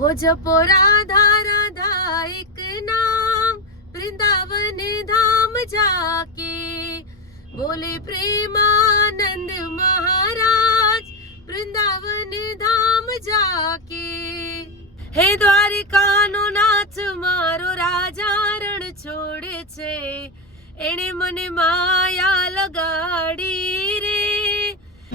हो जपो राधा राधा एक नाम, वृंदावन धाम जाके, बोले प्रेमानंद महाराज, वृंदावन धाम जाके। हे द्वारिका नो नाथ मारो राजा रण छोड़े छे, एने मने माया लगाड़ी रे।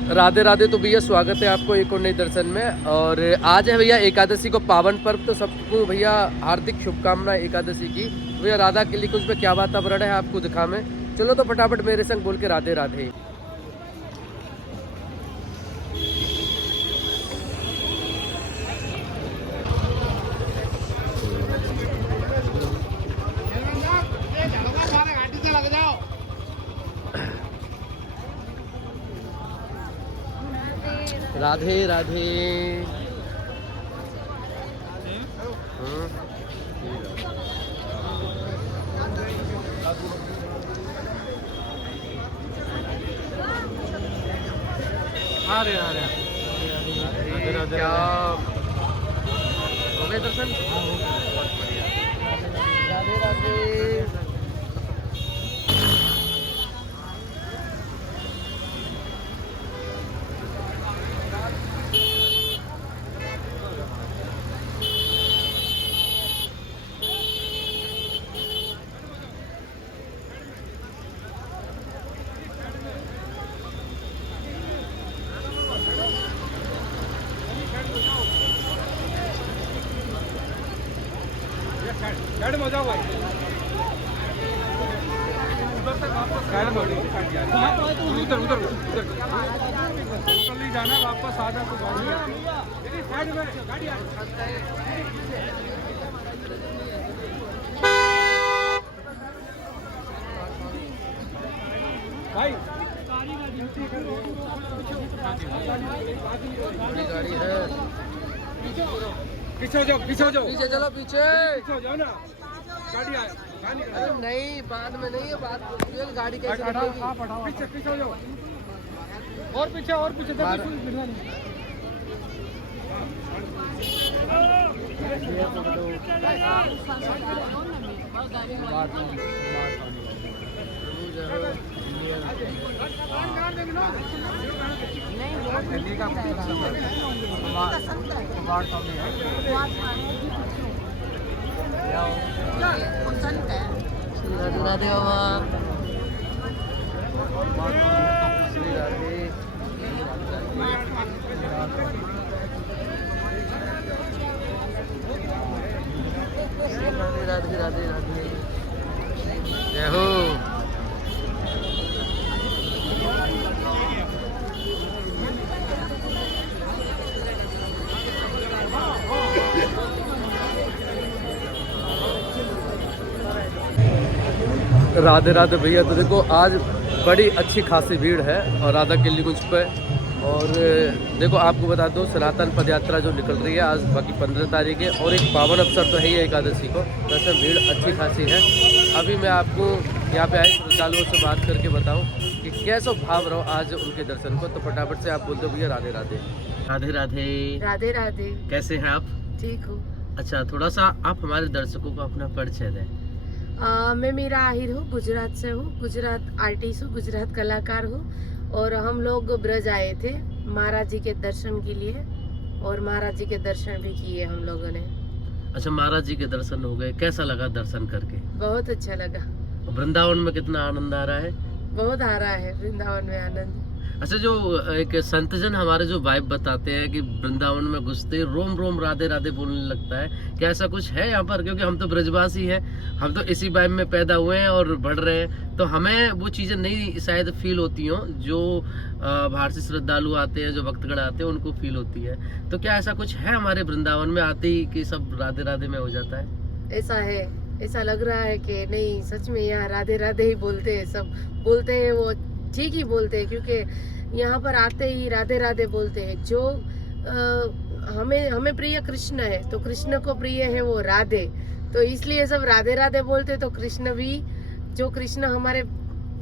राधे राधे। तो भैया स्वागत है आपको एक और नए दर्शन में। और आज है भैया एकादशी को पावन पर्व, तो सबको भैया हार्दिक शुभकामनाएं एकादशी की। भैया राधा के लिए कुछ पे क्या वातावरण है आपको दिखा में। चलो तो फटाफट मेरे संग बोल के राधे राधे। राधे राधे। आ रहे राधे राधे। क्या हो गए दर्शन? राधे राधे। साइड में हो जाओ भाई, उधर तक वापस साइड में उधर उधर उधर निकल नहीं जाना, वापस आ जा तो गाड़ी साइड में गाड़ी भाई बड़ी गाड़ी है। पीछे हो जाओ, पीछे हो जाओ, पीछे चलो, पीछे हो जाओ ना। गाड़ी आए, अरे नहीं, बाद में नहीं है बात। गाड़ी कैसे निकलेगी? पीछे पीछे हो जाओ, और पीछे दिल्ली का राधे राधे बाबा। श्री राधे। राधे राधे राधे राधे। जय हो। राधे राधे भैया। तो देखो आज बड़ी अच्छी खासी भीड़ है और राधा किल्ली कुंज पे। और देखो आपको बता दो, सनातन पद यात्रा जो निकल रही है आज, बाकी 15 तारीख है और एक पावन अवसर तो है ही एकादशी को, वैसे भीड़ अच्छी खासी है। अभी मैं आपको यहाँ पे आए श्रद्धालुओं से बात करके बताऊँ कि कैसा भाव रहो आज उनके दर्शन को। तो फटाफट से आप बोल दो भैया राधे राधे। राधे राधे। राधे राधे। कैसे हैं आप? ठीक हूँ। अच्छा, थोड़ा सा आप हमारे दर्शकों को अपना परिचय दें। मैं मीरा आहिर हूँ, गुजरात से हूँ, गुजरात आर्टिस्ट हूँ, गुजरात कलाकार हूँ। और हम लोग ब्रज आए थे महाराज जी के दर्शन के लिए, और महाराज जी के दर्शन भी किए हम लोगों ने। अच्छा, महाराज जी के दर्शन हो गए, कैसा लगा दर्शन करके? बहुत अच्छा लगा। वृंदावन में कितना आनंद आ रहा है? बहुत आ रहा है वृंदावन में आनंद। अच्छा, जो एक संतजन हमारे जो वाइब बताते हैं कि वृंदावन में घुसते रोम रोम राधे राधे बोलने लगता है, क्या ऐसा कुछ है यहाँ पर? क्योंकि हम तो ब्रजवासी हैं, हम तो इसी वाइब में पैदा हुए हैं और बढ़ रहे हैं, तो हमें वो चीज़ें नहीं शायद फील होती हों जो बाहर से श्रद्धालु आते हैं, जो भक्तगण आते हैं, उनको फील होती है। तो क्या ऐसा कुछ है हमारे वृंदावन में आते ही कि सब राधे राधे में हो जाता है? ऐसा है, ऐसा लग रहा है कि नहीं, सच में यहाँ राधे राधे ही बोलते हैं, सब बोलते हैं, वो ठीक ही बोलते हैं, क्योंकि यहाँ पर आते ही राधे राधे बोलते हैं। जो हमें प्रिय कृष्ण है, तो कृष्ण को प्रिय है वो राधे, तो इसलिए सब राधे राधे बोलते। तो कृष्ण भी, जो कृष्ण हमारे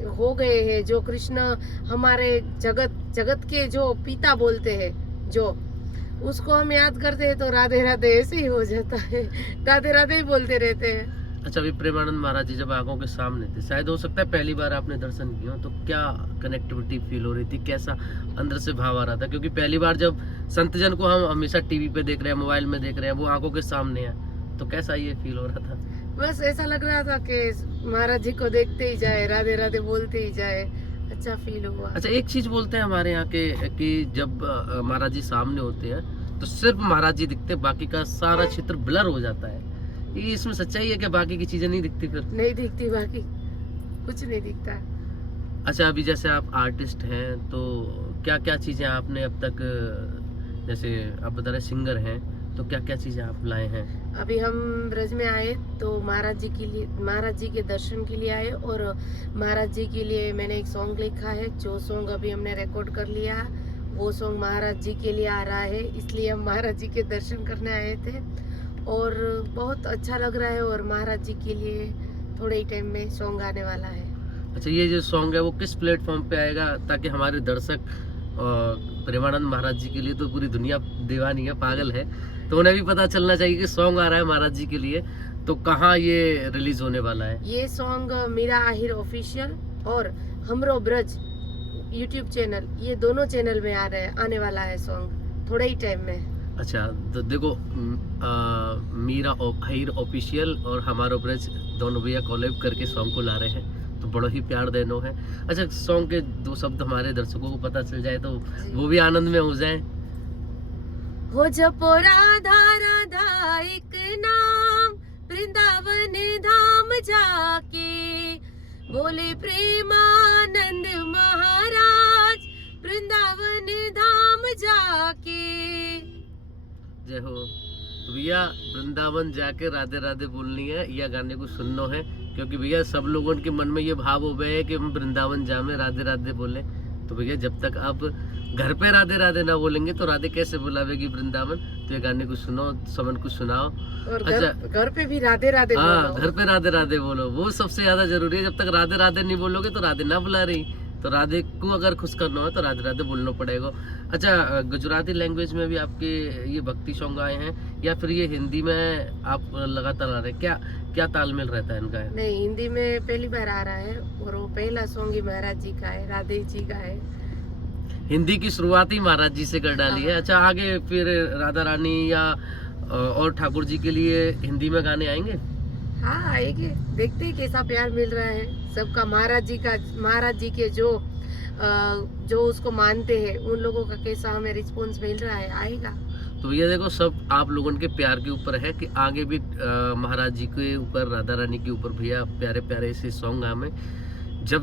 हो गए हैं, जो कृष्ण हमारे जगत के जो पिता बोलते हैं, जो उसको हम याद करते हैं तो राधे राधे ऐसे ही हो जाता है, राधे राधे ही बोलते रहते हैं। अच्छा, अभी प्रेमानंद महाराज जी जब आंखों के सामने थे, शायद हो सकता है पहली बार आपने दर्शन किया हो, तो क्या कनेक्टिविटी फील हो रही थी, कैसा अंदर से भाव आ रहा था? क्योंकि पहली बार जब संत जन को हम हमेशा टीवी पे देख रहे हैं, मोबाइल में देख रहे हैं, वो आंखों के सामने है, तो कैसा ये फील हो रहा था? बस ऐसा लग रहा था कि महाराज जी को देखते ही जाए, राधे राधे बोलते ही जाए, अच्छा फील हुआ। अच्छा, एक चीज बोलते हैं हमारे यहाँ के कि जब महाराज जी सामने होते हैं तो सिर्फ महाराज जी दिखते, बाकी का सारा चित्र ब्लर हो जाता है। ये इसमें सच्चाई है कि बाकी की चीजें नहीं दिखती फिर? नहीं दिखती, बाकी कुछ नहीं दिखता। अच्छा, अभी जैसे आप आर्टिस्ट हैं तो क्या क्या चीजें आपने अब तक, जैसे आप बता रहे सिंगर हैं, तो क्या क्या चीजें आप लाए हैं? अभी हम ब्रज में आए तो महाराज जी के लिए, महाराज जी के दर्शन के लिए आए, और महाराज जी के लिए मैंने एक सॉन्ग लिखा है, जो सॉन्ग अभी हमने रिकॉर्ड कर लिया। वो सॉन्ग महाराज जी के लिए आ रहा है, इसलिए हम महाराज जी के दर्शन करने आए थे और बहुत अच्छा लग रहा है। और महाराज जी के लिए थोड़े ही टाइम में सॉन्ग आने वाला है। अच्छा, ये जो सॉन्ग है वो किस प्लेटफॉर्म पे आएगा, ताकि हमारे दर्शक प्रेमानंद महाराज जी के लिए तो पूरी दुनिया दीवानी है, पागल है, तो उन्हें भी पता चलना चाहिए कि सॉन्ग आ रहा है महाराज जी के लिए, तो कहाँ ये रिलीज होने वाला है? ये सॉन्ग मीरा आहिर ऑफिशियल और हमरो ब्रज यूट्यूब चैनल, ये दोनों चैनल में आने वाला है सॉन्ग थोड़े ही टाइम में। अच्छा, तो देखो मीरा आहिर ऑफिशियल और हमारो ब्रज दोनों भैया कोलैब करके सॉन्ग को ला रहे हैं, तो बड़ा ही प्यार देनो है। अच्छा, सॉन्ग के दो शब्द हमारे दर्शकों को पता चल जाए तो वो भी आनंद में हो जाए। हो जपो राधा राधा एक नाम, वृंदावन धाम जाके, बोले प्रेमानंद महाराज, वृंदावन धाम जाके। जय हो। तो भैया वृंदावन जाके राधे राधे बोलनी है या गाने को सुनना है, क्योंकि भैया सब लोगों के मन में ये भाव हो गए है कि हम वृंदावन जामे राधे राधे बोले, तो भैया जब तक आप घर पे राधे राधे ना बोलेंगे तो राधे कैसे बुलावेगी वृंदावन? तो ये गाने को सुनो, समन को सुनाओ। और अच्छा, घर पे भी राधे राधे हाँ, बोलो। घर पे राधे राधे बोलो, वो सबसे ज्यादा जरूरी है। जब तक राधे राधे नहीं बोलोगे तो राधे ना बुला रही, तो राधे को अगर खुश करना हो तो राधे राधे बोलना पड़ेगा। अच्छा, गुजराती लैंग्वेज में भी आपके ये भक्ति सॉन्ग आए हैं या फिर ये हिंदी में आप लगातार आ रहे हैं? क्या तालमेल रहता है इनका? नहीं, हिंदी में पहली बार आ रहा है और वो पहला सॉन्ग ही महाराज जी का है, राधे जी का है। हिंदी की शुरुआत ही महाराज जी से कर डाली है। अच्छा, आगे फिर राधा रानी या और ठाकुर जी के लिए हिंदी में गाने आएंगे? हाँ, आएंगे, देखते हैं कैसा प्यार मिल रहा है सबका। महाराज जी के जो उसको मानते हैं उन लोगों का कैसा हमें रिस्पॉन्स मिल रहा है, आएगा। तो भैया देखो, सब आप लोगों के प्यार के ऊपर है कि आगे भी महाराज जी के ऊपर, राधा रानी के ऊपर भैया प्यारे प्यारे से सॉन्ग हमें, जब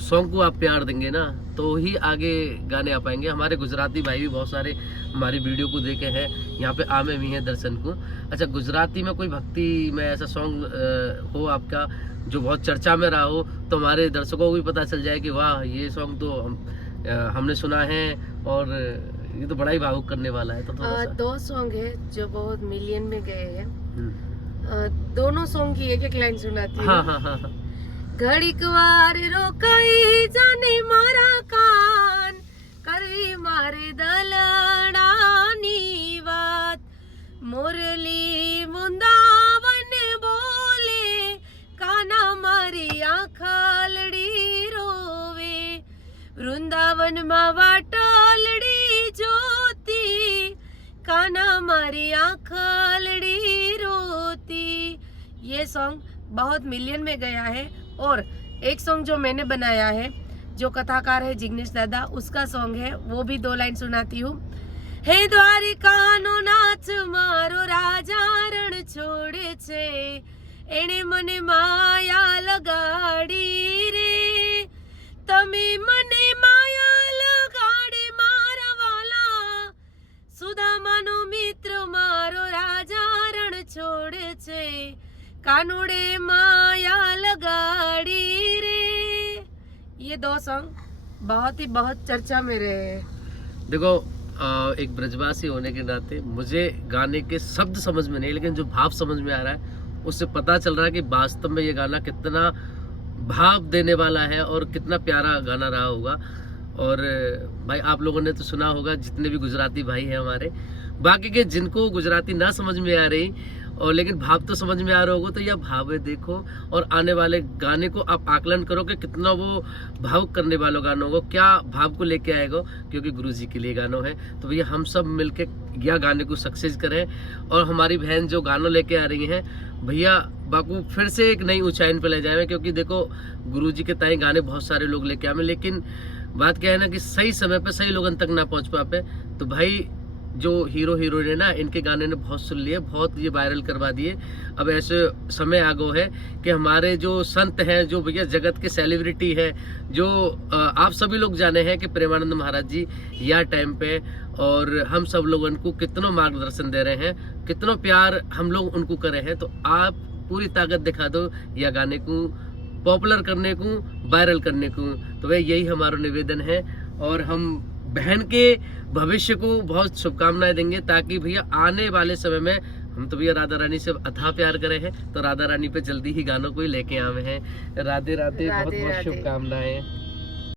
सॉन्ग को आप प्यार देंगे ना तो ही आगे गाने आ पाएंगे। हमारे गुजराती भाई भी बहुत सारे हमारी वीडियो को देखे हैं, यहाँ पे आमे भी हैं दर्शन को। अच्छा, गुजराती में कोई भक्ति में ऐसा सॉन्ग हो आपका जो बहुत चर्चा में रहा हो, तो हमारे दर्शकों को भी पता चल जाए कि वाह, ये सॉन्ग तो हमने सुना है और ये तो बड़ा ही भावुक करने वाला है। तो थोड़ा सा। 2 सॉन्ग है जो बहुत मिलियन में गए हैं। दोनों सॉन्ग की एक लाइन सुनाती हूँ। हाँ। घड़ीक वार रोकाई जाने मारा कान, करे मारे दलडानी बात, मुरली मुंदावन बोले, काना मारी आंखालड़ी रोवे, वृंदावन मा वाटलड़ी ज्योति, काना मारी आंखालड़ी रोती। ये सॉन्ग बहुत मिलियन में गया है। और एक सॉन्ग जो मैंने बनाया है, जो कथाकार है जिग्नेश दादा, उसका सॉन्ग है, वो भी 2 लाइन सुनाती हूँ। हे द्वारिका नो नाच मारो राजा रण छोड़े छे, एने मने माया लगाड़ी रे, तमे मने माया लगाड़ी मारा वाला, सुदामानो मित्र मारो राजा रण छोड़े छे, कानूड़े माया लगाड़ी रे। ये 2 सॉन्ग बहुत चर्चा में रहे हैं। देखो, एक ब्रजवासी होने के नाते मुझे गाने के शब्द समझ में नहीं, लेकिन जो भाव समझ में आ रहा है उससे पता चल रहा है कि वास्तव में ये गाना कितना भाव देने वाला है और कितना प्यारा गाना रहा होगा। और भाई आप लोगों ने तो सुना होगा, जितने भी गुजराती भाई हैं हमारे, बाकी के जिनको गुजराती ना समझ में आ रही और लेकिन भाव तो समझ में आ रहा होगा, तो यह भाव देखो और आने वाले गाने को आप आकलन करो कि कितना वो भावुक करने वाला गानों को, क्या भाव को लेके आएगा, क्योंकि गुरुजी के लिए गानों है। तो भैया हम सब मिलके यह गाने को सक्सेस करें। और हमारी बहन जो गानों लेके आ रही हैं भैया, बाकू फिर से एक नई ऊंचाई पे ले जाए, क्योंकि देखो गुरुजी के ताई गाने बहुत सारे लोग लेके आए, लेकिन बात क्या है ना कि सही समय पे सही लोगन तक ना पहुंच पाए। तो भाई जो हीरो हीरोइन है ना, इनके गाने ने बहुत सुन लिए, बहुत ये वायरल करवा दिए। अब ऐसे समय आ गो है कि हमारे जो संत हैं, जो भैया जगत के सेलिब्रिटी है, जो आप सभी लोग जाने हैं कि प्रेमानंद महाराज जी या टाइम पे, और हम सब लोग उनको कितना मार्गदर्शन दे रहे हैं, कितना प्यार हम लोग उनको करे हैं। तो आप पूरी ताकत दिखा दो या गाने को पॉपुलर करने को, वायरल करने को। तो भाई यही हमारा निवेदन है, और हम बहन के भविष्य को बहुत शुभकामनाएं देंगे, ताकि भैया आने वाले समय में हम तो भैया राधा रानी से अथा प्यार करे हैं, तो राधा रानी पे जल्दी ही गानों को ही लेके आवे हैं। राधे राधे, बहुत बहुत शुभकामनाएं।